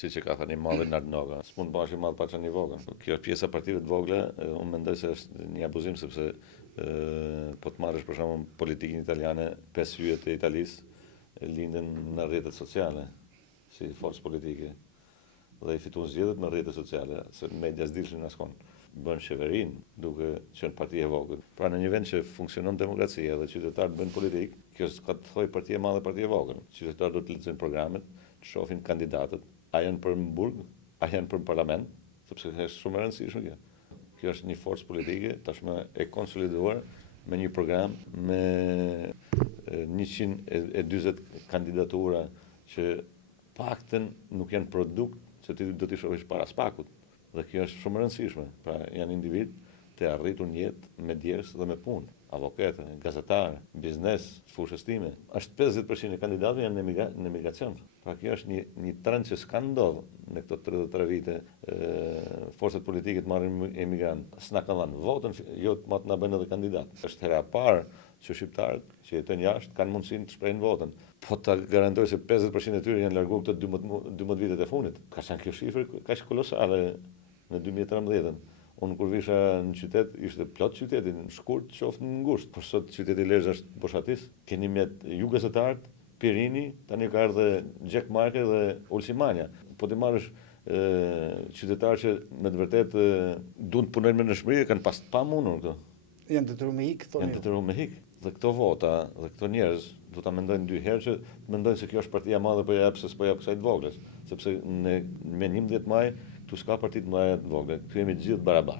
siç e ka thënë i madhi Nardnoga, s'mund bash i madh pa qenë i vogël. Kjo është pjesa e partive të vogla, unë mendoj se është një abuzim sepse po të marrësh për shembull politikën italiane, 5 hyjet e Italisë linden në rrjetet sociale si forcë politike dhe i fituan zgjedhjet me rrjetet sociale, se media s'dilshin askon. Bën qeverin duke qenë parti e vogël. Pra në një vend që funksionon demokracia dhe qytetarët bëjnë politikë, kjo s'ka të thojë parti e madhe, parti e vogël. Qytetarët do të lexojnë programet, të shohin kandidatët, a janë për burg, a janë për parlament, sepse është shumë e rëndësishme kjo. Kjo është një forcë politike tashmë e konsoliduar me një program me 140 kandidatura që paktën nuk janë produkt që ti do t'i shohësh para spakut. Dhe kjo është shumë e rëndësishme. Pra janë individ të arritur në jetë me djersë dhe me punë. Avokatë, gazetarë, biznes, fushës time. Është 50% e kandidatëve janë në emigracion. Pra kjo është një trend që s'ka ndodhur në këto 33 vite. Forcat politike të marrin emigrantë. S'na kanë dhënë votën, jo të na bëjnë edhe kandidat. Është hera e parë që shqiptarët që jetojnë jashtë kanë mundësinë të shprehin votën. Po ta garantoj se 50% e tyre janë larguar këto 12 vitet e fundit. Ka qenë kjo shifër kaq kolosale në 2013. Unë kur visha në qytet, ishte plot qyteti, në shkurt, qoftë në ngushtë. Por sot qyteti Lezhë është boshatis. Keni mjet ju gazetarët, Pirini, tani ka ardhe Jack Marke dhe Ulsimania. Po të marrësh qytetarë që me të vërtet duan të punojnë me nëshmëri, kanë pas pa mundur këto. Janë detyruar me hik, thonë. Janë detyruar me hik. Dhe këto vota dhe këto njerëz do ta mendojnë 2 herë që mendojnë se kjo është partia e madhe po jap se s'po jap kësaj të vogles, sepse me 11 maj tu s'ka parti të mëdha të vogla. Këtu jemi të gjithë barabartë.